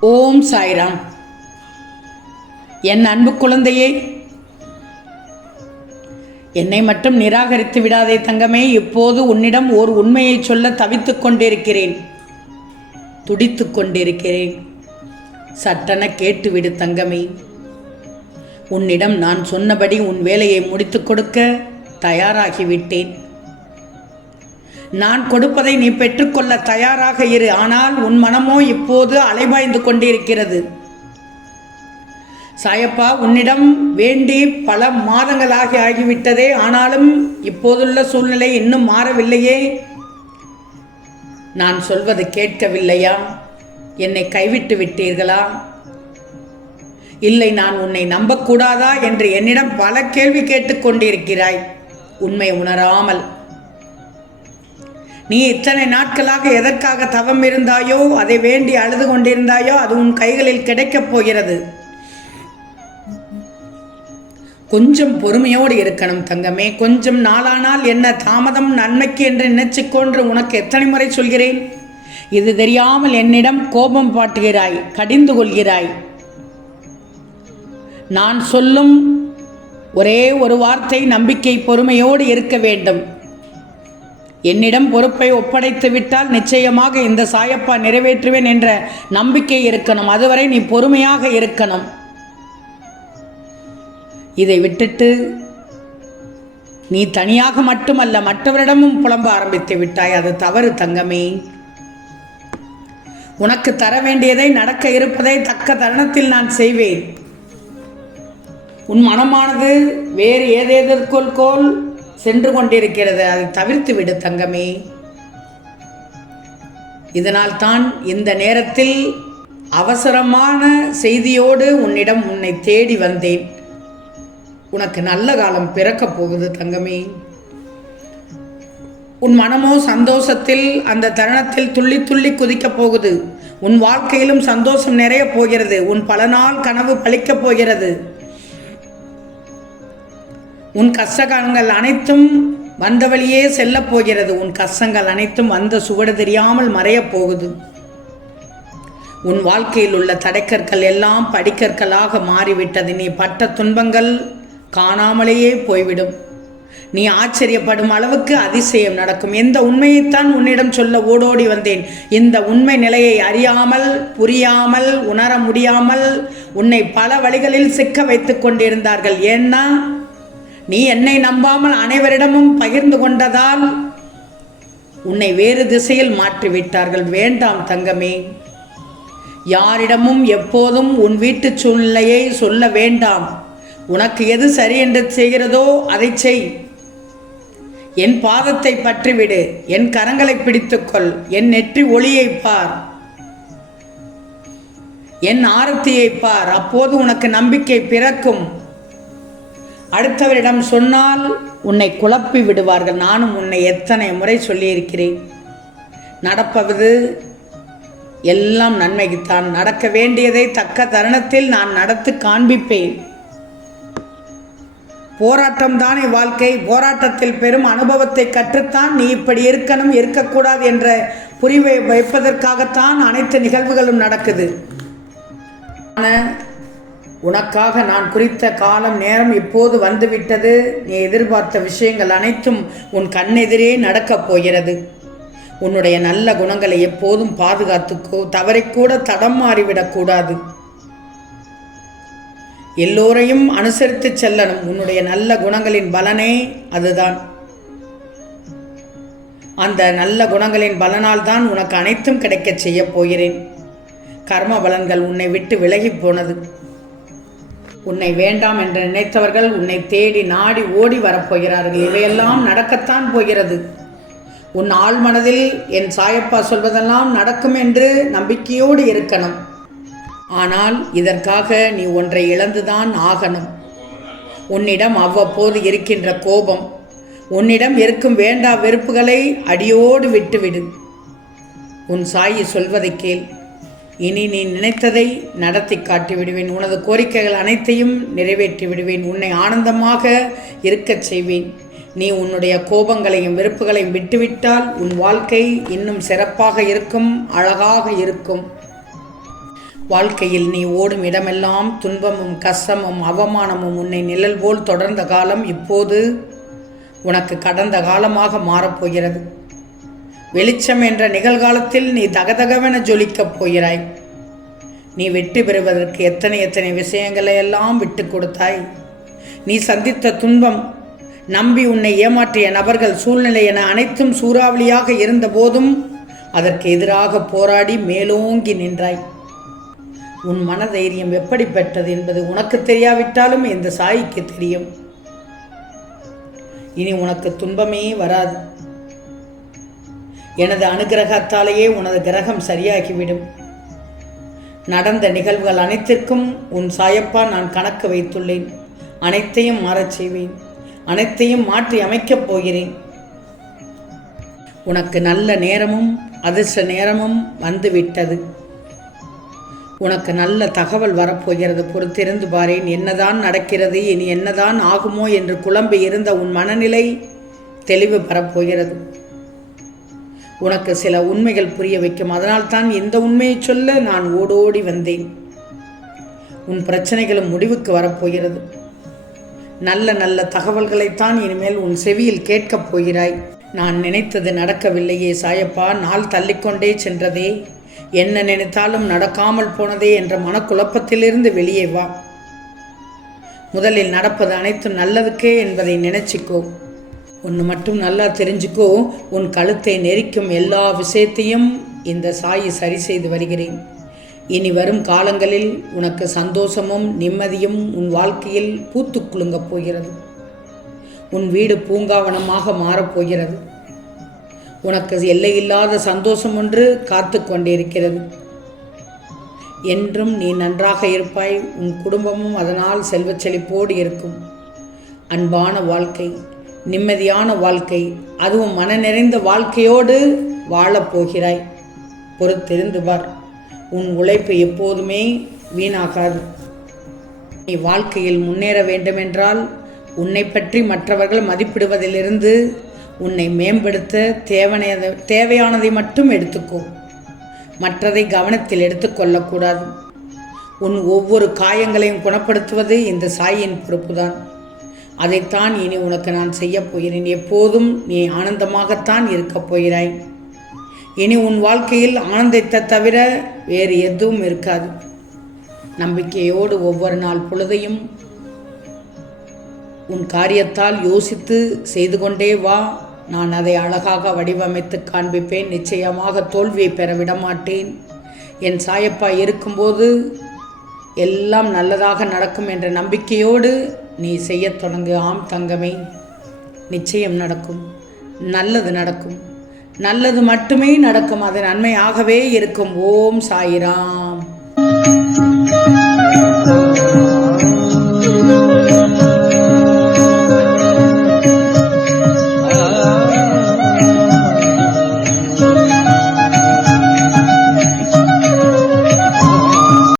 ஓம் சாய்ராம். என் அன்பு குழந்தையே என்னை மட்டும் நிராகரித்து விடாதே தங்கமே இப்போது உன்னிடம் ஓர் உண்மையை சொல்ல தவித்துக் கொண்டிருக்கிறேன். துடித்துக் கொண்டிருக்கிறேன். சட்டென கேட்டுவிடு தங்கமே. உன்னிடம் நான் சொன்னபடி உன் வேலையை முடித்துக் கொடுக்க தயாராகிவிட்டேன். நான் கொடுப்பதை நீ பெற்றுக்கொள்ள தயாராக இரு. ஆனால் உன் மனமோ இப்போது அலைபாய்ந்து கொண்டிருக்கிறது. சாயப்பா உன்னிடம் வேண்டி பல மாதங்களாகி ஆகிவிட்டதே. ஆனாலும் இப்போதுள்ள சூழ்நிலை இன்னும் மாறவில்லையே. நான் சொல்வது கேட்கவில்லையா? என்னை கைவிட்டு விட்டீர்களா? இல்லை நான் உன்னை நம்பக்கூடாதா? என்று என்னிடம் பல கேள்வி கேட்டுக்கொண்டிருக்கிறாய் உண்மை உணராமல் நீ இத்தனை நாட்களாக எதற்காக தவம் இருந்தாயோ அதை வேண்டி அழுது கொண்டிருந்தாயோ அது உன் கைகளில் கிடைக்கப் போகிறது. கொஞ்சம் பொறுமையோடு இருக்கணும் தங்கமே. கொஞ்சம் நாளானால் என்ன தாமதம் நன்மைக்கு என்று நினைச்சிக்கொன்று உனக்கு எத்தனை முறை சொல்கிறேன்? இது தெரியாமல் என்னிடம் கோபம் பாட்டுகிறாய் கடிந்து கொள்கிறாய். நான் சொல்லும் ஒரே ஒரு வார்த்தை நம்பிக்கை பொறுமையோடு இருக்க வேண்டும். என்னிடம் பொறுப்பை ஒப்படைத்து விட்டால் நிச்சயமாக இந்த சாயப்பா நிறைவேற்றுவேன் என்ற நம்பிக்கை இருக்கணும். அதுவரை நீ பொறுமையாக இருக்கணும். இதை விட்டுட்டு நீ தனியாக மட்டுமல்ல மற்றவரிடமும் புலம்ப ஆரம்பித்து விட்டாய். அது தவறு தங்கமே. உனக்கு தர வேண்டியதை நடக்க இருப்பதை தக்க தருணத்தில் நான் செய்வேன். உன் மனமானது வேறு ஏதேதற்குள் கோல் சென்று கொண்டிருக்கிறது. அதை தவிர்த்து விடு தங்கமே. இதனால் தான் இந்த நேரத்தில் அவசரமான செய்தியோடு உன்னிடம் உன்னை தேடி வந்தேன். உனக்கு நல்ல காலம் பிறக்கப் போகுது தங்கமே. உன் மனமோ சந்தோஷத்தில் அந்த தருணத்தில் துள்ளி துள்ளி குதிக்கப் போகுது. உன் வாழ்க்கையிலும் சந்தோஷம் நிறைய போகிறது. உன் பல நாள் கனவு பழிக்கப் போகிறது. உன் கஷ்டகாலங்கள் அனைத்தும் வந்த வழியே செல்லப் போகிறது. உன் கஷ்டங்கள் அனைத்தும் வந்த சுவடு தெரியாமல் மறையப் போகுது. உன் வாழ்க்கையில் உள்ள தடைக்கற்கள் எல்லாம் படிக்கற்களாக மாறிவிட்டது. நீ பட்ட துன்பங்கள் காணாமலேயே போய்விடும். நீ ஆச்சரியப்படும் அளவுக்கு அதிசயம் நடக்கும். எந்த உண்மையைத்தான் உன்னிடம் சொல்ல ஓடோடி வந்தேன். இந்த உண்மை நிலையை அறியாமல் புரியாமல் உணர முடியாமல் உன்னை பல வழிகளில் சிக்க வைத்துக் கொண்டிருந்தார்கள். ஏன்னா நீ என்னை நம்பாமல் அனைவரிடமும் பகிர்ந்து கொண்டதால் உன்னை வேறு திசையில் மாற்றிவிட்டார்கள். வேண்டாம் தங்கமே. யாரிடமும் எப்போதும் உன் வீட்டு சூழ்நிலையை சொல்ல வேண்டாம். உனக்கு எது சரி என்று செய்கிறதோ அதை செய். என் பாதத்தை பற்றிவிடு. என் கரங்களை பிடித்துக்கொள். என் நெற்றி ஒளியை பார். என் ஆரத்தியை பார். அப்போது உனக்கு நம்பிக்கை பிறக்கும். அடுத்தவரிடம் சொன்னால் உன்னை குழப்பி விடுவார்கள். நானும் உன்னை எத்தனை முறை சொல்லியிருக்கிறேன். நடப்பது எல்லாம் நன்மைக்குத்தான். நடக்க வேண்டியதை தக்க தருணத்தில் நான் நடத்து காண்பிப்பேன். போராட்டம் என் வாழ்க்கை. போராட்டத்தில் பெரும் அனுபவத்தை கற்றுத்தான் நீ இப்படி இருக்கணும் இருக்கக்கூடாது என்ற புரிவை வைப்பதற்காகத்தான் அனைத்து நிகழ்வுகளும் நடக்குது. உனக்காக நான் குறித்த காலம் நேரம் இப்போது வந்துவிட்டது? நீ எதிர்பார்த்த விஷயங்கள் அனைத்தும் உன் கண்ணெதிரே நடக்கப் போகிறது. உன்னுடைய நல்ல குணங்களை எப்போதும் பாதுகாத்துக்கோ தவறைக்கூட தடம் மாறிவிடக்கூடாது எல்லோரையும் அனுசரித்து செல்லணும். உன்னுடைய நல்ல குணங்களின் பலனே அதுதான். அந்த நல்ல குணங்களின் பலனால் தான் உனக்கு அனைத்தும் கிடைக்கச் செய்யப் போகிறேன். கர்ம பலன்கள் உன்னை விட்டு விலகி போனது. உன்னை வேண்டாம் என்று நினைத்தவர்கள் உன்னை தேடி நாடி ஓடி வரப்போகிறார்கள். இவையெல்லாம் நடக்கத்தான் போகிறது. உன் ஆள் மனதில் என் சாயப்பா சொல்வதெல்லாம் நடக்கும் என்று நம்பிக்கையோடு இருக்கணும். ஆனால் இதற்காக நீ ஒன்றை இழந்துதான் ஆகணும். உன்னிடம் அவ்வப்போது இருக்கின்ற கோபம் உன்னிடம் இருக்கும் வேண்டா வெறுப்புகளை அடியோடு விட்டுவிடு. உன் சாயி சொல்வதை கேள். இனி நீ நினைத்ததை நடத்தி காட்டி விடுவேன் உனது கோரிக்கைகள் அனைத்தையும் நிறைவேற்றி விடுவேன் உன்னை ஆனந்தமாக இருக்கச் செய்வேன். நீ உன்னுடைய கோபங்களையும் வெறுப்புகளையும் விட்டுவிட்டால் உன் வாழ்க்கை இன்னும் சிறப்பாக இருக்கும் அழகாக இருக்கும். வாழ்க்கையில் நீ ஓடும் இடமெல்லாம் துன்பமும் கஷ்டமும் அவமானமும் உன்னை நிழல் போல் தொடர்ந்த காலம் இப்போது உனக்கு கடந்த காலமாக மாறப்போகிறது வெளிச்சம் என்ற நிகழ்காலத்தில் நீ தகதகவென ஜொலிக்கப் போகிறாய். நீ வெற்றி பெறுவதற்கு எத்தனை எத்தனை விஷயங்களை எல்லாம் விட்டு கொடுத்தாய். நீ சந்தித்த துன்பம் நம்பி உன்னை ஏமாற்றிய நபர்கள் சூழ்நிலை என அனைத்தும் சூறாவளியாக இருந்தபோதும் அதற்கு எதிராக போராடி மேலோங்கி நின்றாய். உன் மனதைரியம் எப்படி பெற்றது என்பது உனக்கு தெரியாவிட்டாலும் இந்த சாய்க்கு தெரியும். இனி உனக்கு துன்பமே வராது. எனது அனுகிரகத்தாலேயே உனது கிரகம் சரியாகிவிடும். நடந்த நிகழ்வுகள் அனைத்திற்கும் உன் சாயப்பா நான் கணக்கு வைத்துள்ளேன். அனைத்தையும் மாறச் செய்வேன். அனைத்தையும் மாற்றி அமைக்கப் போகிறேன். உனக்கு நல்ல நேரமும் அதிர்ஷ்ட நேரமும் வந்துவிட்டது. உனக்கு நல்ல தகவல் வரப்போகிறது. பொறுத்திருந்து பாரேன். என்னதான் நடக்கிறது? இனி என்னதான் ஆகுமோ? என்று குழம்பி இருந்த உன் மனநிலை தெளிவு பெறப்போகிறது உனக்கு சில உண்மைகள் புரிய வைக்கும். அதனால்தான் இந்த உண்மையை சொல்ல நான் ஓடோடி வந்தேன். உன் பிரச்சனைகளும் முடிவுக்கு வரப்போகிறது நல்ல நல்ல தகவல்களைத்தான் இனிமேல் உன் செவியில் கேட்கப் போகிறாய். நான் நினைத்தது நடக்கவில்லையே சாயப்பா நாள் தள்ளிக்கொண்டே சென்றதே. என்ன நினைத்தாலும் நடக்காமல் போனதே என்ற மனக்குழப்பத்திலிருந்து வெளியே வா. முதலில் நடப்பது அனைத்தும் நல்லதுக்கே என்பதை நினைச்சிக்கோ. ஒன்று மட்டும் நல்லா தெரிஞ்சுக்கோ. உன் கழுத்தை நெரிக்கும் எல்லா விஷயத்தையும் இந்த சாயி சரி செய்து வருகிறேன். இனி வரும் காலங்களில் உனக்கு சந்தோஷமும் நிம்மதியும் உன் வாழ்க்கையில் பூத்து குலுங்கப் போகிறது. உன் வீடு பூங்காவனமாக மாறப்போகிறது உனக்கு எல்லையில்லாத சந்தோஷம் ஒன்று காத்து கொண்டிருக்கிறது. என்றும் நீ நன்றாக இருப்பாய். உன் குடும்பமும் அதனால் செல்வச் செழிப்போடு இருக்கும். அன்பான வாழ்க்கை. நிம்மதியான வாழ்க்கை அதுவும் மன நிறைந்த வாழ்க்கையோடு வாழப்போகிறாய் பொறுத்திருந்து பார் உன் உழைப்பு எப்போதுமே வீணாகாது. நீ வாழ்க்கையில் முன்னேற வேண்டுமென்றால் உன்னை பற்றி மற்றவர்கள் மதிப்பிடுவதிலிருந்து உன்னை மேம்படுத்த தேவனையத தேவையானதை மட்டும் எடுத்துக்கோ. மற்றதை கவனத்தில் எடுத்துக்கொள்ளக்கூடாது உன் ஒவ்வொரு காயங்களையும் குணப்படுத்துவது இந்த சாயின் பொறுப்புதான். அதைத்தான் இனி உனக்கு நான் செய்யப் போகிறேன். எப்போதும் நீ ஆனந்தமாகத்தான் இருக்கப் போகிறாய். இனி உன் வாழ்க்கையில் ஆனந்தத்தை தவிர வேறு எதுவும் இருக்காது. நம்பிக்கையோடு ஒவ்வொரு நாள் பொழுதையும் உன் காரியத்தால் யோசித்து செய்து கொண்டே வா. நான் அதை அழகாக வடிவமைத்து காண்பிப்பேன். நிச்சயமாக தோல்வியை பெற விடமாட்டேன். என் சாயப்பா இருக்கும்போது எல்லாம் நல்லதாக நடக்கும் என்ற நம்பிக்கையோடு நீ செய்யத் தொடங்கு. ஆம் தங்கமே நிச்சயம் நடக்கும். நல்லது நடக்கும். நல்லது மட்டுமே நடக்கும். அது நன்மையாகவே இருக்கும். ஓம் சாயிராம்.